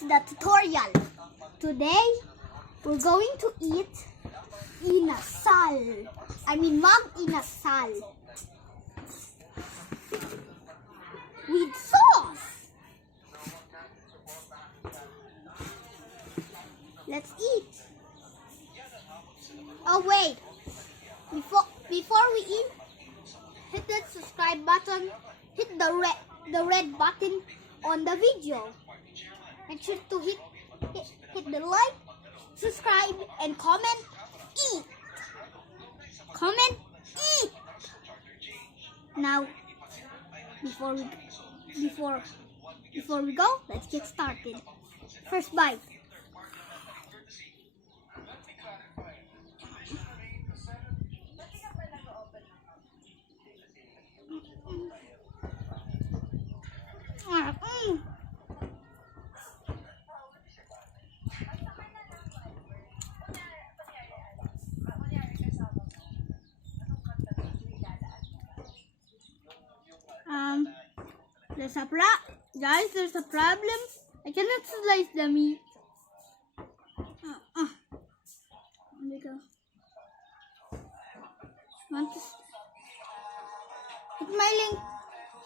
it's the tutorial. Today, we're going to eat inasal. Mang inasal. With sauce. Let's eat. Oh wait, before we eat, hit that subscribe button, hit the red button on the video. Make sure to hit the like, subscribe, and comment. Eat. Comment. Eat. Now, before we go, let's get started. First bite. There's a problem. I cannot slice the meat. There we go.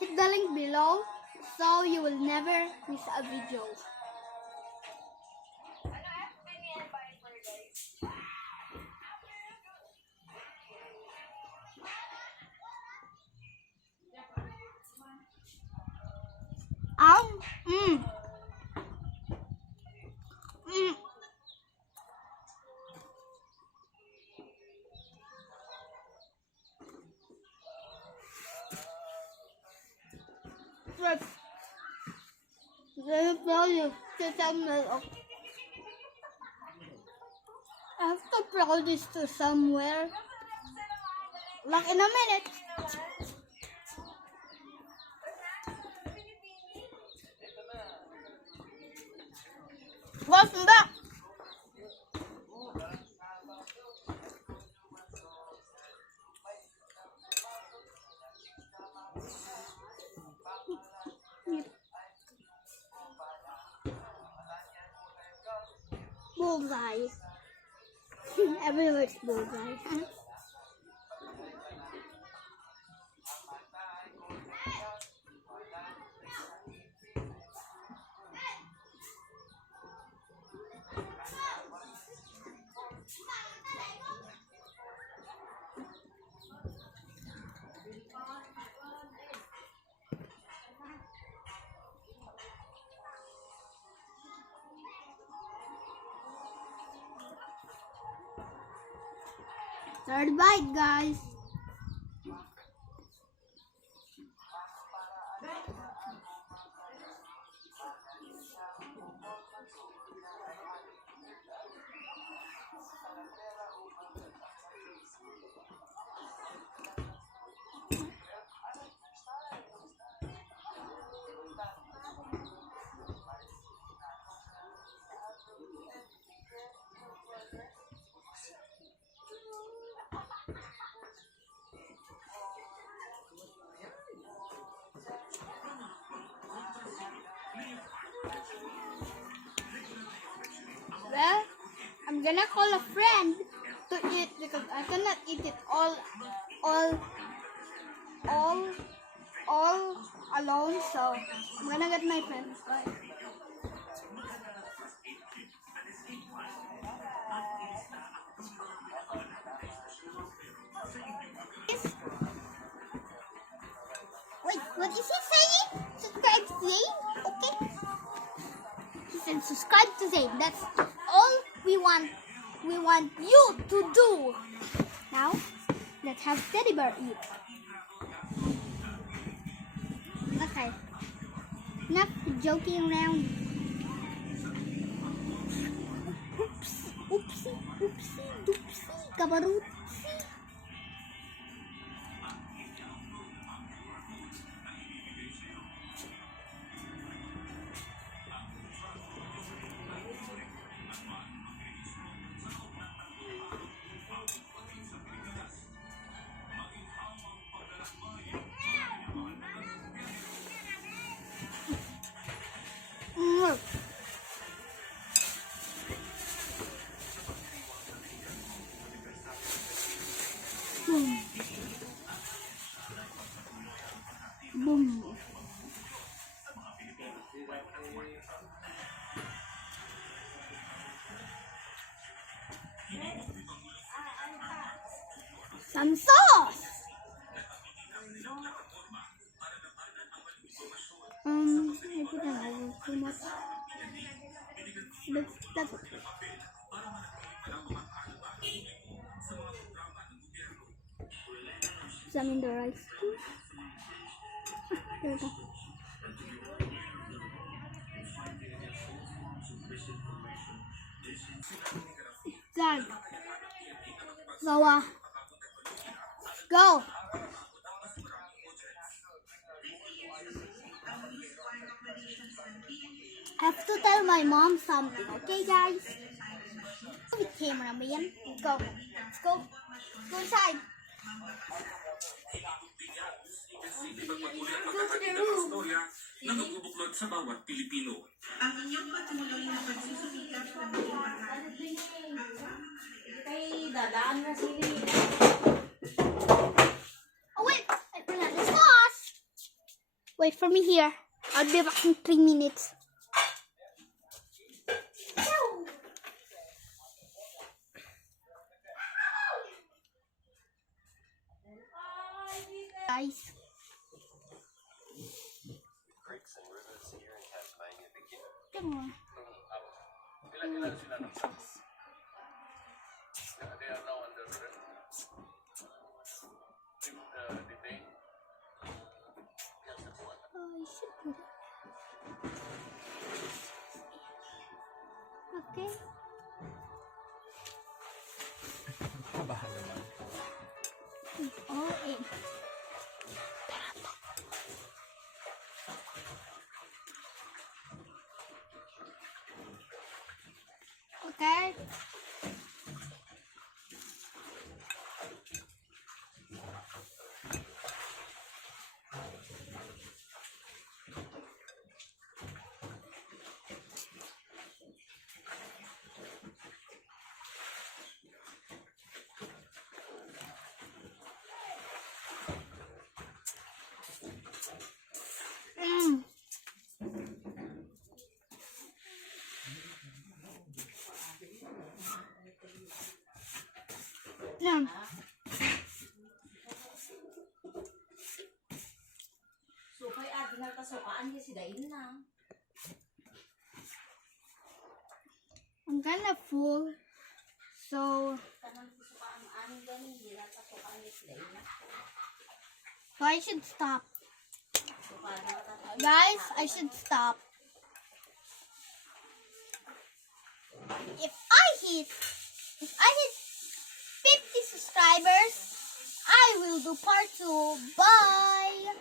Hit the link below so you will never miss a video. I have to upload this to somewhere. Like in a minute. Welcome back. Bullseye. Everywhere's bullseye. Third bite, guys. Well, I'm gonna call a friend to eat because I cannot eat it all alone. So I'm gonna get my friend. Bye. Wait, what is he saying? Subscribe to Zane? Okay. He said subscribe to Zane. That's all we want you to do. Now, let's have Teddy Bear eat. Okay. Enough joking around. Oopsie, doopsie, kabarootsie. some sauce. I put an over too much. That's okay. Some in the rice too. There we go. Done. So, go. I have to tell my mom something, okay, guys? With camera, man. Let's go. Let's go. Let's go inside. Ipagpatuloy ang pagkakakita ng storya na magbubuklod sa bawat Pilipino. Ang inyong patuloy na pagsusumikap na maging bahagi Kay dadaan na sila. Oh, wait. I forgot the sauce. Wait for me here. I'll be back in 3 minutes. Guys. Creeks and rivers here in Tasmania begin Come on. Ilan sila ng They are now under detained. Oh, I should put it. Okay. Kabahan naman. It's all in. Okay. Yan. So, kay ate na kasukaan niya si Dain na. I'm kinda full. So Kanang kasukaan aning ganin, hindi na kasukaan niya si Dain na. I should stop. So, parang Guys, I should stop. If I hit 50 subscribers, I will do part 2. Bye.